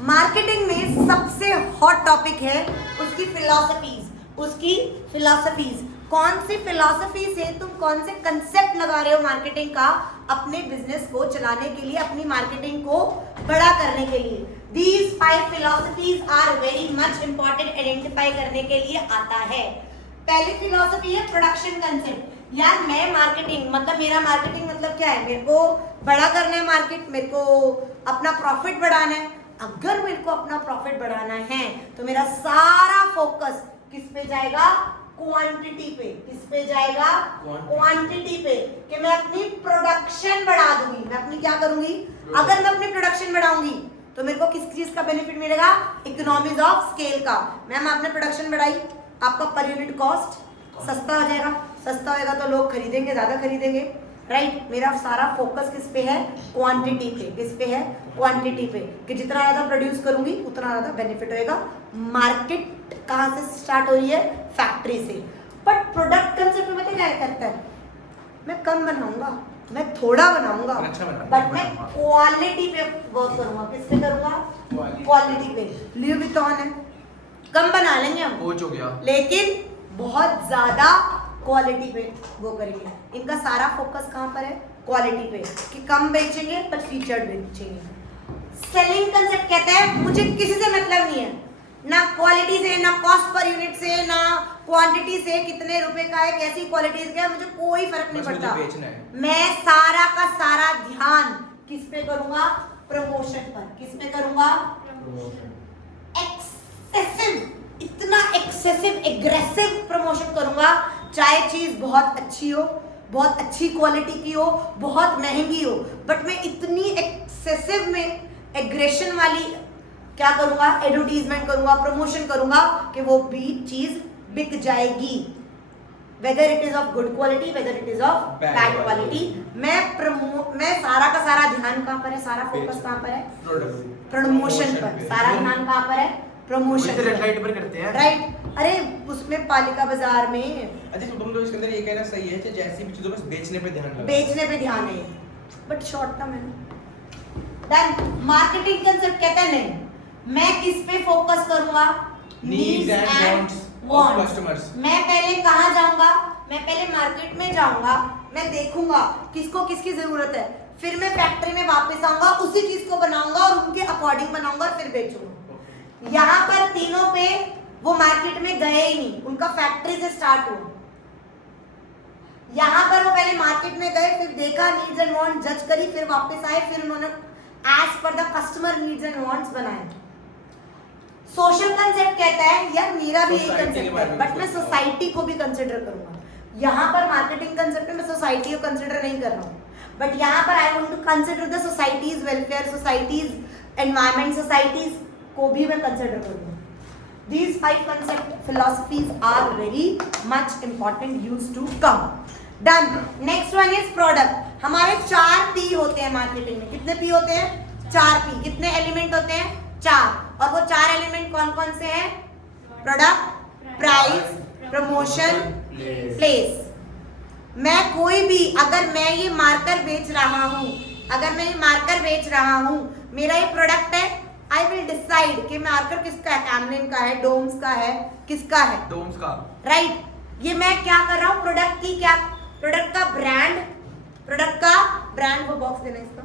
Marketing में सबसे hot topic है उसकी फिलॉसफीज। कौन सी फिलॉसफी से तुम कौन से कंसेप्ट लगा रहे हो मार्केटिंग का अपने बिजनेस को चलाने के लिए, अपनी मार्केटिंग को बड़ा करने के लिए। These 5 philosophies are very much important identify करने के लिए आता है। पहली फिलॉसफी है प्रोडक्शन कंसेप्ट। यार मैं मार्केटिंग मतलब मेरा मार्केटिंग मतलब क्या है, मेरे को बड़ा करना है मार्केट, मेरे को अपना प्रॉफिट बढ़ाना है। अगर मेरे को अपना प्रॉफिट बढ़ाना है तो मेरा सारा फोकस किस पे जाएगा, क्वांटिटी पे। किस पे जाएगा, क्वांटिटी पे, कि मैं अपनी प्रोडक्शन बढ़ा दूंगी। मैं अपनी क्या करूंगी, अगर मैं अपनी प्रोडक्शन बढ़ाऊंगी तो मेरे को किस चीज का बेनिफिट मिलेगा, इकोनॉमीज ऑफ स्केल का। मैम आपने प्रोडक्शन बढ़ाई, आपका पर यूनिट कॉस्ट सस्ता हो जाएगा, सस्ता होएगा तो लोग खरीदेंगे, ज्यादा खरीदेंगे, राइट। मेरा सारा फोकस किस पे है, क्वांटिटी पे। किस पे है, क्वांटिटी पे, कि जितना ज्यादा प्रोड्यूस करूंगी उतना ज्यादा बेनिफिट होएगा। मार्केट कहाँ से स्टार्ट हो रही है, फैक्ट्री से। बट प्रोडक्ट कंसेप्ट में क्या करता है, मैं कम बनाऊंगा, मैं थोड़ा बनाऊंगा, बट मैं क्वालिटी पे वर्क करूंगा। किस पे करूंगा, क्वालिटी पे। ल्यूई विटॉन है, कम बना लेंगे हम, हो गया, लेकिन बहुत ज्यादा क्वालिटी पे वो करेंगे। इनका सारा फोकस कहाँ पर है, क्वालिटी पे, कि कम बेचेंगे पर फीचर्ड बेचेंगे। सेलिंग कंसेप्ट कहता है मुझे किसी से मतलब नहीं है, ना क्वालिटी से, ना कॉस्ट पर यूनिट से, ना क्वांटिटी से, कितने रुपए का है, कैसी क्वालिटी का है, मुझे कोई फर्क नहीं पड़ता। मैं सारा का सारा ध्यान किस पे करूंगा, प्रमोशन पर। किस पे करूंगा, एक्सेसिव, इतना एक्सेसिव एग्रेसिव प्रमोशन करूंगा, चाहे चीज बहुत अच्छी हो, बहुत अच्छी क्वालिटी की हो, बहुत महंगी हो, बट मैं इतनी एक्सेसिव में एग्रेशन वाली क्या करूंगा, एडवर्टीजमेंट करूंगा, प्रमोशन करूंगा कि वो भी चीज बिक जाएगी, whether it is of good quality, whether it is of bad quality. मैं सारा का सारा ध्यान कहां पर है, सारा फोकस कहां पर है, प्रमोशन पर। सारा ध्यान कहां पर है, प्रमोशन पर करते हैं, राइट। अरे उसमें पालिका बाजार में, अच्छा तो तुम लोग इसके अंदर ये कहना सही है कि जैसी भी चीजों बस बेचने पे ध्यान लगाओ, बेचने पे ध्यान है, बट शॉर्ट टर्म है ना। देन मार्केटिंग कंसेप्ट कहते हैं नहीं, मैं किस पे फोकस करूंगा, needs and wants of customers. मैं पहले कहां जाऊंगा, मैं पहले मार्केट में जाऊंगा, मैं देखूंगा किसको किसकी जरूरत है, फिर मैं फैक्ट्री में वापस आऊंगा, उसी चीज को बनाऊंगा और उनके अकॉर्डिंग बनाऊंगा और फिर बेचूंगा। यहाँ पर तीनों पे वो मार्केट में गए ही नहीं, उनका फैक्ट्री से स्टार्ट हुआ। यहाँ पर वो पहले मार्केट में गए, फिर देखा नीड्स एंड वांट्स, जज करी, फिर वापस आए, फिर उन्होंने as per the customer needs and wants बनाए। सोशल कंसेप्ट कहता है यार मेरा भी यही कंसेप्ट है, बट मैं सोसाइटी को भी कंसिडर करूंगा। यहाँ पर मार्केटिंग कंसेप्ट में मैं सोसाइटी को कंसिडर नहीं कर रहा हूँ, बट यहाँ पर I want to consider the societies welfare, societies environment, societies को भी मैं कंसिडर करूंगा। These 5 concept philosophies are very much important used to come. Done. Next one is product. हमारे 4 P होते हैं मार्केटिंग में। कितने P होते हैं, 4 P। कितने एलिमेंट होते हैं, 4। और वो 4 एलिमेंट कौन कौन से हैं, प्रोडक्ट, प्राइस, प्रमोशन, प्लेस। मैं कोई भी, अगर मैं ये मार्कर बेच रहा हूँ, अगर मैं ये मार्कर बेच रहा हूँ, मेरा ये प्रोडक्ट है, आई विल डिसाइड कि मार्कर किसका है, कैमलिन का है, डोम्स का है, किसका है, डोम्स का, राइट। ये मैं क्या कर रहा हूँ, प्रोडक्ट की क्या, प्रोडक्ट का ब्रांड, प्रोडक्ट का ब्रांड, वो बॉक्स देना इसका,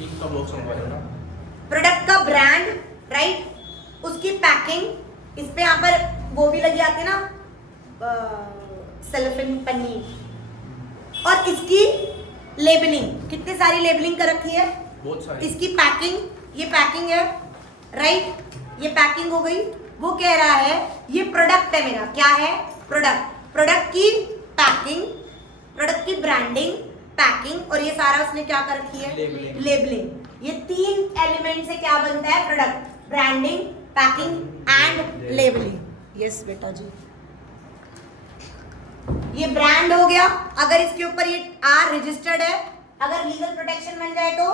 एक का बॉक्स मंगवाया ना, प्रोडक्ट का ब्रांड, राइट, उसकी पैकिंग, इस पे यहाँ पर वो भी लगी आती है ना, सेलोफेन पन्नी, और इसकी लेबलिंग, कितनी सारी लेबलिंग कर रखी है, बहुत सारी। इसकी पैकिंग, ये पैकिंग है, राइट, ये पैकिंग हो गई। वो कह रहा है ये प्रोडक्ट है मेरा, क्या है, प्रोडक्ट, प्रोडक्ट की पैकिंग, प्रोडक्ट की ब्रांडिंग, पैकिंग, और ये सारा उसने क्या कर रखी है, लेबलिंग। ये 3 एलिमेंट से क्या बनता है, product, branding, packing and labelling. Yes बेटा जी, ये ब्रांड हो गया, अगर इसके ऊपर ये आर रजिस्टर्ड है, अगर लीगल प्रोटेक्शन बन जाए तो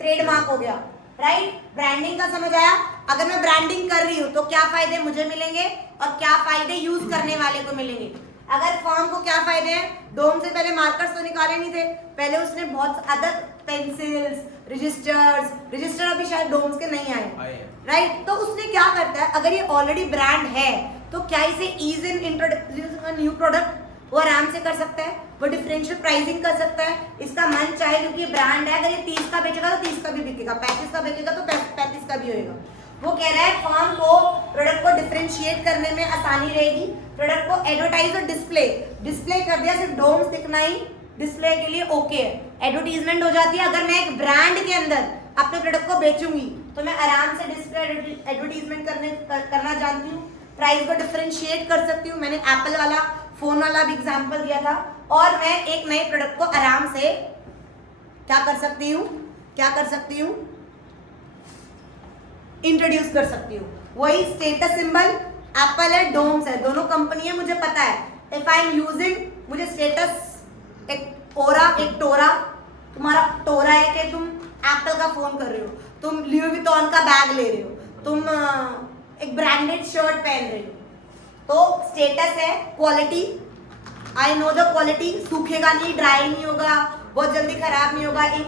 ट्रेडमार्क हो गया, राइट। ब्रांडिंग का समझ आया, अगर मैं ब्रांडिंग कर रही हूँ तो क्या फायदे मुझे मिलेंगे और क्या फायदे यूज करने वाले को मिलेंगे। अगर फर्म को क्या फायदे हैं, डोम से पहले मार्कर्स तो निकाले नहीं थे, पहले उसने बहुत अदर पेंसिल्स, रजिस्टर अभी शायद डोम्स के नहीं आए, आए हैं। राइट। तो उसने क्या करता है, अगर ये ऑलरेडी ब्रांड है तो क्या इसे ease in introducing a new product वो आराम से कर सकता है, वो डिफरेंशियल प्राइसिंग कर सकता है, इसका मन चाहे क्योंकि ब्रांड है, अगर ये 30 का बेचेगा तो 30 का भी बिकेगा, 35 का बेचेगा तो 35 का भी होएगा। वो कह रहा है फर्म को प्रोडक्ट को डिफरेंशिएट करने में आसानी रहेगी, प्रोडक्ट को एडवर्टाइज और डिस्प्ले कर दिया, सिर्फ डोम्स दिखना ही डिस्प्ले के लिए ओके है, एडवर्टीजमेंट हो जाती है। अगर मैं एक ब्रांड के अंदर अपने प्रोडक्ट को बेचूंगी तो मैं आराम से डिस्प्ले एडवर्टीजमेंट करना जानती हूँ, प्राइस को डिफरेंशिएट कर सकती हूँ। मैंने एप्पल वाला फोन वाला भी एग्जांपल दिया था। और मैं एक नए प्रोडक्ट को आराम से क्या कर सकती हूँ इंट्रोड्यूस कर सकती हूँ। वही स्टेटस सिंबल एप्पल है, डोम्स है, दोनों कंपनी है, मुझे पता है। इफ आई एम यूजिंग, मुझे स्टेटस एक ओरा एक टोरा, तुम्हारा टोरा है कि तुम एप्पल का फोन कर रहे हो, तुम ल्यूई विटॉन का बैग ले रहे हो, तुम एक ब्रांडेड शर्ट पहन रहे हो, तो स्टेटस है quality, I know the quality, सूखेगा नहीं, ड्राई नहीं होगा, बहुत जल्दी खराब नहीं होगा, इन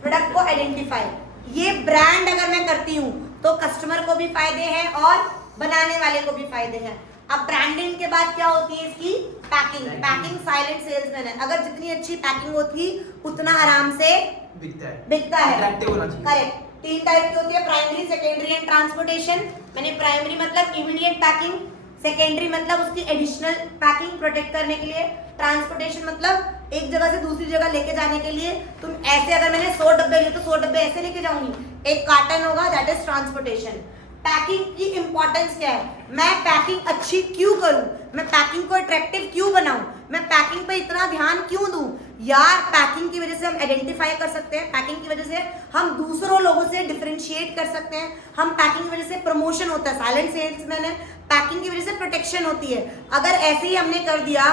प्रोडक्ट को आइडेंटिफाई। ये ब्रांड अगर मैं करती हूँ तो कस्टमर को भी फायदे हैं और बनाने वाले को भी फायदे हैं। अब ब्रांडिंग के बाद क्या होती है इसकी पैकिंग साइलेंट सेल्समैन है। अगर जितनी अच्छी पैकिंग होती उतना आराम से बिकता है। करेक्ट। 3 टाइप की होती है, प्राइमरी, सेकेंडरी एंड ट्रांसपोर्टेशन। मैंने प्राइमरी मतलब इमीडिएट पैकिंग, सेकेंडरी मतलब उसकी एडिशनल पैकिंग प्रोटेक्ट करने के लिए, ट्रांसपोर्टेशन मतलब एक जगह से दूसरी जगह लेके जाने के लिए। तुम ऐसे अगर मैंने 100 डब्बे लिए तो 100 डब्बे ऐसे लेके जाऊंगी, एक कार्टन होगा, दैट इज ट्रांसपोर्टेशन। पैकिंग की इंपॉर्टेंस क्या है, मैं पैकिंग अच्छी क्यों करूं, मैं पैकिंग को अट्रैक्टिव क्यों बनाऊं, मैं पैकिंग पे इतना ध्यान क्यों दूं। यार पैकिंग की वजह से हम आइडेंटिफाई कर सकते हैं, पैकिंग की वजह से हम दूसरों लोगों से डिफरेंशिएट कर सकते हैं, हम पैकिंग की वजह से प्रमोशन होता है, साइलेंट सेल्समैन है, पैकिंग की वजह से प्रोटेक्शन होती है। अगर ऐसे ही हमने कर दिया,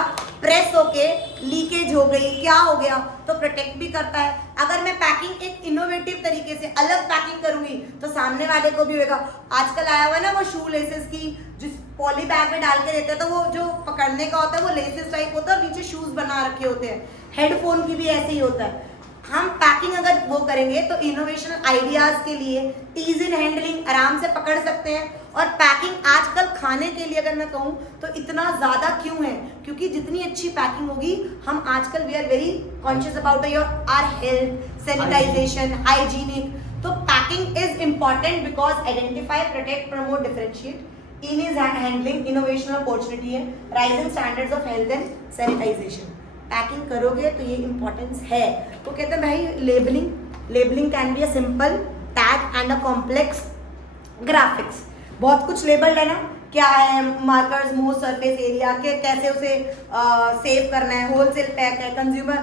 प्रेस होके लीकेज हो गई, क्या हो गया, तो प्रोटेक्ट भी करता है। अगर मैं पैकिंग एक इनोवेटिव तरीके से अलग पैकिंग करूंगी तो सामने वाले को भी होगा। आजकल आया हुआ है ना वो शू लेसेस की, जिस पॉली बैग में डाल के देते हैं, तो वो जो पकड़ने का होता है वो लेसेस टाइप होता है और नीचे शूज बना रखे होते हैं। हेडफोन की भी ऐसे ही होता है। हम पैकिंग अगर वो करेंगे तो इनोवेशन आइडियाज के लिए ईज इन हैंडलिंग आराम से पकड़ सकते हैं। और पैकिंग आजकल खाने के लिए अगर मैं कहूँ तो इतना ज़्यादा क्यों है, क्योंकि जितनी अच्छी पैकिंग होगी, हम आजकल we are very conscious about our health, sanitization, hygienic. तो packing is important because identify, protect, promote, differentiate, in ease handling, innovation opportunity है, rising standards of health and sanitization. Packing करोगे तो ये इंपॉर्टेंस है। तो कहते हैं भाई labelling can be a simple tag and a complex graphics. बहुत कुछ लेबल्ड है ना, क्या है, मार्कर्स, मोस्ट सरफेस एरिया के, कैसे उसे सेव करना है, होलसेल पैक है, कंज्यूमर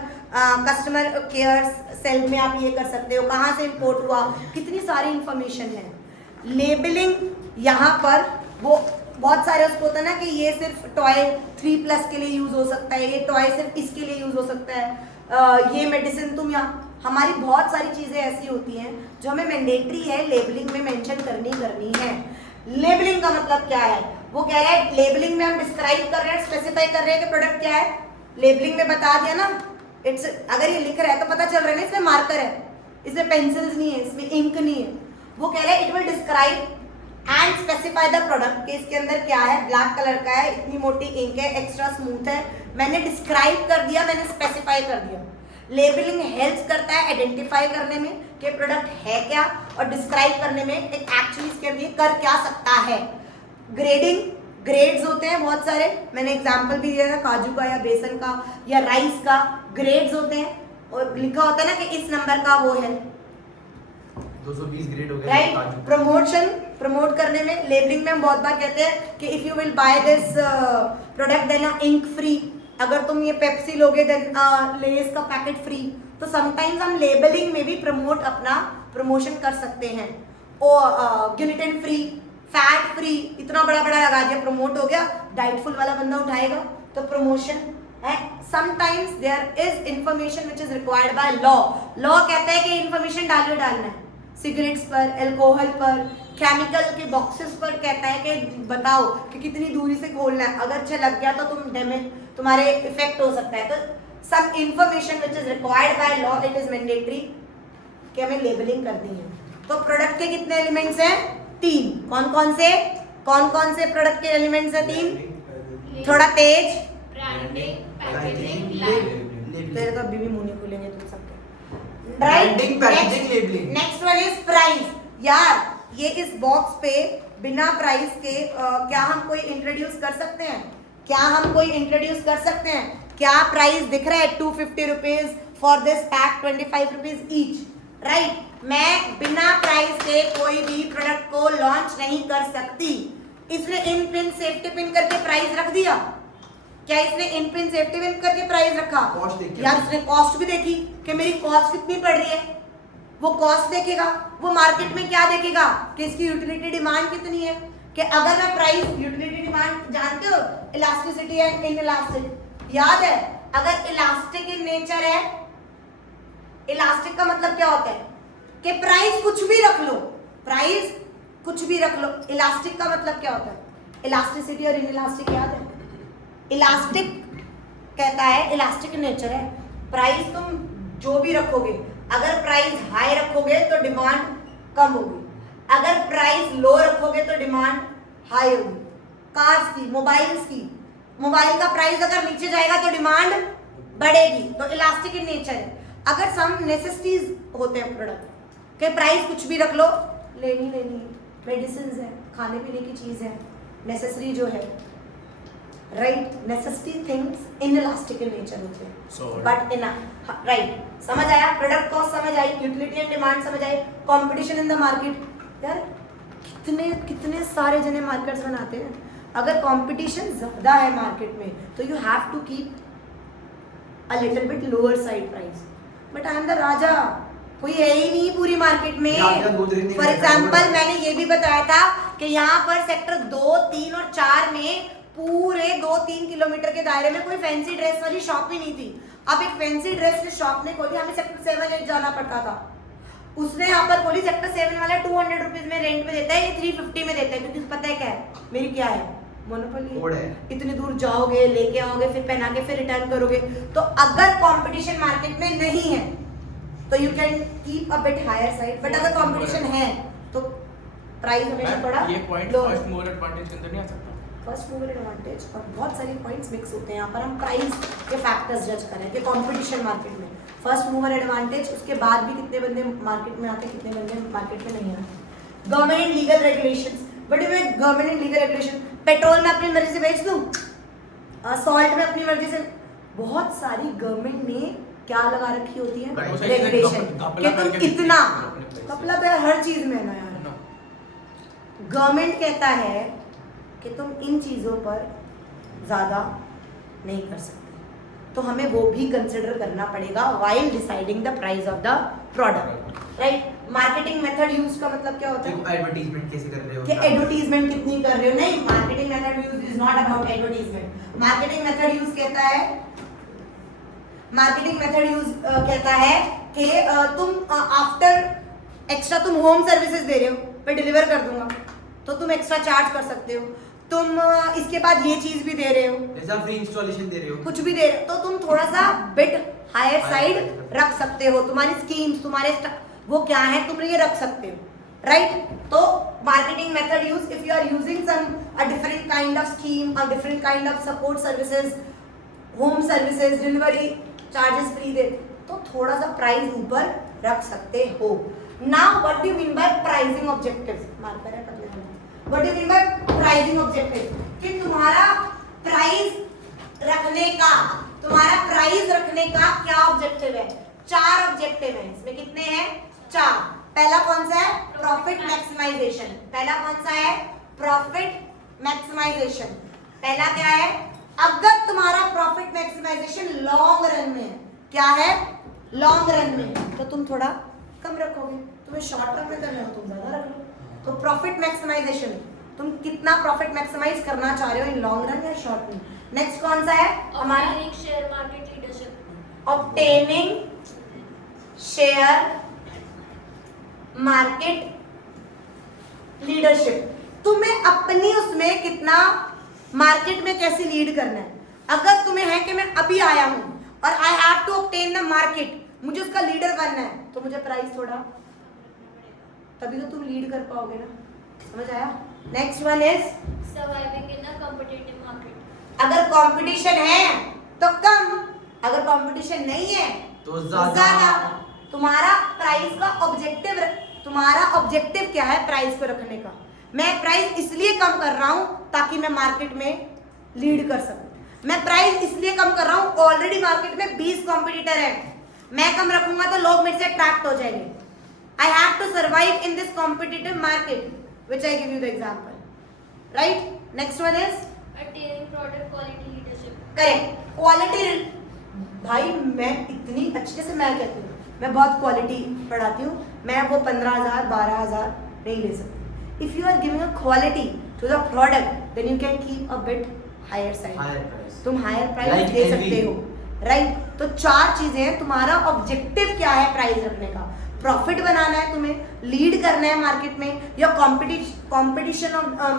कस्टमर केयर सेल में आप ये कर सकते हो, कहाँ से इंपोर्ट हुआ, कितनी सारी इंफॉर्मेशन है। लेबलिंग यहाँ पर वो बहुत सारे उसको होता है ना कि ये सिर्फ टॉय 3+ के लिए यूज हो सकता है, ये टॉय सिर्फ इसके लिए यूज हो सकता है, ये मेडिसिन तुम यहाँ, हमारी बहुत सारी चीजें ऐसी होती हैं जो हमें मैंडेटरी है लेबलिंग में मेंशन करनी है। लेबलिंग का मतलब क्या है, वो कह रहा है लेबलिंग में हम डिस्क्राइब कर रहे हैं, स्पेसिफाई कर रहे हैं कि प्रोडक्ट क्या है। लेबलिंग में बता दिया ना, इट्स, अगर ये लिख रहा है तो पता चल रहा है ना इसमें मार्कर है, इसमें पेंसिल्स नहीं है, इसमें इंक नहीं है। वो कह रहा है it will describe and specify the product, कि इसके अंदर क्या है, ब्लैक कलर का है, इतनी मोटी इंक है, एक्स्ट्रा स्मूथ है, मैंने डिस्क्राइब कर दिया, मैंने स्पेसिफाई कर दिया। लेबलिंग हेल्प करता है आइडेंटिफाई करने में कि प्रोडक्ट है क्या, और डिस्क्राइब करने में एक एक्चुअली इसके लिए कर क्या सकता है। ग्रेडिंग, ग्रेड्स होते हैं बहुत सारे, मैंने एग्जांपल भी दिया था काजू का या बेसन का या राइस का, ग्रेड्स होते हैं और लिखा होता है ना कि इस नंबर का वो है 220 ग्रेड हो गया, राइट। प्रमोट करने में, लेबलिंग में हम बहुत बार कहते हैं कि if you will buy this product then ink free, अगर तुम ये पेप्सी लोगे देन लेस का पैकेट फ्री। तो समटाइम्स हम लेबलिंग में भी अपना प्रमोशन कर सकते हैं। और ग्लूटेन फ्री, फैट फ्री, इतना बड़ा लगा दिया, प्रमोट हो गया, डाइटफुल वाला बंदा उठाएगा तो प्रमोशन है। Sometimes there is information which is required by law कहता है कि इंफॉर्मेशन डालना है, सिगरेट्स पर, अल्कोहल पर, केमिकल के बॉक्सेस पर कहता है कि बताओ कि कितनी दूरी से खोलना है, अगर छलक गया तो तुम्हारे इफेक्ट हो सकता है। तो some information which is required by law, it is mandatory. कि हमें लेबलिंग करनी है। तो प्रोडक्ट के कितने एलिमेंट्स हैं? 3। कौन कौन से प्रोडक्ट के एलिमेंट्स हैं? 3। थोड़ा तेज। Branding, packaging, labelling. तेरे तो अभी भी मुंह नहीं खुलेंगे तुम सबके। Branding, packaging, labelling. Next one is price. यार ये इस बॉक्स पे बिना प्राइस के क्या हम कोई इंट्रोड्यूस कर सकते हैं? क्या प्राइस दिख रहा है? 250 rupees for this pack, 25 rupees each, right? मैं बिना प्राइस के कोई भी प्रोडक्ट को लॉन्च नहीं कर सकती। इसने इन पिन सेफ्टी पिन करके प्राइस रख दिया। क्या इसने इन पिन सेफ्टी पिन करके प्राइस रखा? कॉस्ट देखी यार इसने कॉस्ट भी देखी कि मेरी कॉस्ट कितनी पड़ रही है। वो कॉस्ट देखेगा, वो मार्केट में क्या देखेगा कि इसकी यूटिलिटी डिमांड कितनी है। कि अगर मैं प्राइस, यूटिलिटी डिमांड जानते हो, इलास्टिसिटी एंड इनइलास्टिक, याद है? अगर इलास्टिक इन नेचर है, इलास्टिक का मतलब क्या होता है कि प्राइस कुछ भी रख लो, प्राइस कुछ भी रख लो। इलास्टिक का मतलब क्या होता है? इलास्टिसिटी और इनइलास्टिक याद है? इलास्टिक कहता है, इलास्टिक इन नेचर है, प्राइस तुम जो भी रखोगे, अगर प्राइस हाई रखोगे तो डिमांड कम होगी, अगर प्राइस लो रखोगे तो डिमांड हाई होगी। कार्स की, मोबाइल्स की, मोबाइल का प्राइस अगर नीचे जाएगा तो डिमांड बढ़ेगी। तो इलास्टिक इन नेचर है। अगर सम नेसेसिटीज होते हैं प्रोडक्ट के प्राइस कुछ भी रख लो, लेनी मेडिसिन है, खाने पीने की चीज है, नेसेसरी जो है, right? Necessity things inelastic in nature होते हैं, बट इन राइट। समझ आया? प्रोडक्ट कॉस्ट समझ आई, यूटिलिटी एंड डिमांड समझ आई, कंपटीशन इन द मार्केट। यार कितने सारे जने मार्केट्स बनाते हैं। अगर कंपटीशन ज्यादा है मार्केट में तो you have to keep a little bit lower side price. But I am the raja, कोई है ही नहीं पूरी मार्केट में। फॉर एग्जाम्पल मैंने ये भी बताया था कि यहाँ पर सेक्टर 2, 3 और 4 में पूरे 2-3 किलोमीटर के दायरे में कोई फैंसी ड्रेस वाली शॉप ही नहीं थी। अब एक फैंसी ड्रेस की शॉप ने खोली, हमें सेक्टर 7-8 जाना पड़ता था। उसने यहाँ पर खोली, सेक्टर 7 वाला 200 रुपीज में रेंट पे देता है, ये 350 में देता है, क्योंकि पता है क्या है, मेरी क्या है, मोनोपोली है। इतनी दूर जाओगे, लेके आओगे, फिर पहना के फिर रिटर्न करोगे। तो अगर कंपटीशन मार्केट में नहीं है तो you can keep a bit higher side, but अगर कंपटीशन है तो प्राइस हमेशा थोड़ा ये point low. First mover advantage के अंदर नहीं आ सकता। फर्स्ट मूवर एडवांटेज और बहुत सारी पॉइंट्स मिक्स होते हैं। यहाँ पर हम प्राइस के फैक्टर्स जज करें कि कंपटीशन मार्केट में फर्स्ट मूवर एडवांटेज, उसके बाद भी कितने बंदे मार्केट में आते हैं, कितने बंदे मार्केट में नहीं आते। गवर्नमेंट लीगल रेगुलेशंस, बट मैं गवर्नमेंट लीगल रेगुलेशन, पेट्रोल में अपनी मर्जी से बेच दूं, सॉल्ट में अपनी मर्जी से, बहुत सारी गवर्नमेंट ने क्या लगा रखी होती है रेगुलेशन कि तुम इतना कपड़ा तो हर चीज में है ना यार। गवर्नमेंट कहता है कि तुम इन चीजों पर ज्यादा नहीं कर सकते, तो हमें वो भी कंसिडर करना पड़ेगा while deciding the price of the product, right? Marketing method use का मतलब क्या होता है? एडवर्टाइजमेंट कैसे कर रहे हो, कि एडवर्टाइजमेंट कितनी कर रहे हो। नहीं, marketing method use is not about advertisement. Marketing method use कहता है, मार्केटिंग मेथड यूज कहता है कि तुम आफ्टर एक्स्ट्रा तुम होम सर्विसेज दे रहे हो, मैं डिलीवर कर दूंगा तो तुम एक्स्ट्रा चार्ज कर सकते हो। तुम इसके बाद ये चीज भी दे रहे हो, जैसा फ्री इंस्टॉलेशन दे रहे हो, कुछ भी दे रहे हो, तो तुम थोड़ा सा बिट हायर साइड रख सकते हो। तुम्हारी स्कीम्स, तुम्हारे वो क्या है, तुम ये रख सकते हो, राइट? तो marketing method use, if you are using some a different kind of scheme, a different kind of support services, home services, delivery charges free दे, तो थोड़ा सा प्राइस ऊपर रख सकते हो। Now what do you mean by pricing objectives? Marker है पतले वाला। What do you mean by pricing objective? कि तुम्हारा प्राइस रखने का क्या ऑब्जेक्टिव है? 4 ऑब्जेक्टिव है इसमें। कितने हैं? 4। पहला कौन सा है? Profit maximisation. पहला कौन सा है? Profit maximisation. पहला क्या है? अगर तुम्हारा प्रॉफिट मैक्सिमाइजेशन लॉन्ग रन में है, क्या है? लॉन्ग रन में, तो तुम थोड़ा कम रखोगे। तुम्हें शॉर्ट रन में करना हो तुम ज्यादा रख लो। तो प्रॉफिट मैक्सिमाइजेशन, तुम कितना प्रॉफिट मैक्सिमाइज करना चाह रहे हो, इन लॉन्ग रन या शॉर्ट रन। नेक्स्ट कौन सा है हमारा? Share market leadership. Obtaining share market leadership. तुम्हें अपनी उसमें कितना मार्केट में कैसे लीड करना है। अगर तुम्हें है कि मैं अभी आया हूं और I have to obtain the market, मुझे उसका लीडर बनना है, तो मुझे प्राइस थोड़ा, तभी तो तुम लीड कर पाओगे ना, समझ आया? Next one is surviving in a competitive market. अगर कंपटीशन है तो कम, अगर कंपटीशन नहीं है तो ज्यादा। तुम्हारा प्राइस का ऑब्जेक्टिव, तुम्हारा ऑब्जेक्टिव क्या है प्राइस को रखने का? मैं प्राइस इसलिए कम कर रहा हूं ताकि मैं मार्केट में लीड कर सकूं। मैं प्राइस इसलिए कम कर रहा हूं, ऑलरेडी मार्केट में 20 कॉम्पिटिटर है, मैं कम रखूंगा तो लोग मेरे से अट्रैक्ट हो जाएंगे। I have to survive in this competitive market, which I give you the example, right? Next one is attaining product quality leadership. Correct. Quality, भाई मैं इतनी अच्छे से, मैं कहती हूँ मैं बहुत क्वालिटी पढ़ाती हूँ, मैं वो 15,000 12,000 नहीं ले सकती। If you are giving a quality to the product, then you can keep a bit higher side, Higher price. तुम हायर प्राइस Like दे LV. सकते हो, राइट? तो 4 चीजें हैं। तुम्हारा ऑब्जेक्टिव क्या है प्राइस रखने का? प्रॉफिट बनाना है तुम्हें, लीड करना है मार्केट में, या कॉम्पिटिशन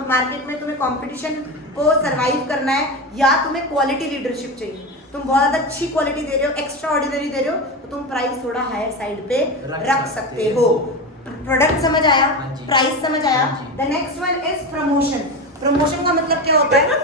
मार्केट में तुम्हें कॉम्पिटिशन को सरवाइव करना है, या तुम्हें क्वालिटी लीडरशिप चाहिए। तुम बहुत ज्यादा अच्छी क्वालिटी दे रहे हो, एक्स्ट्रा ऑर्डिनरी दे रहे हो, तो तुम प्राइस थोड़ा हायर साइड पे रख सकते हो। प्रोडक्ट समझ आया, हाँ जी। प्राइस समझ आया। हाँ जी। The next one is promotion. Promotion का मतलब क्या होता है?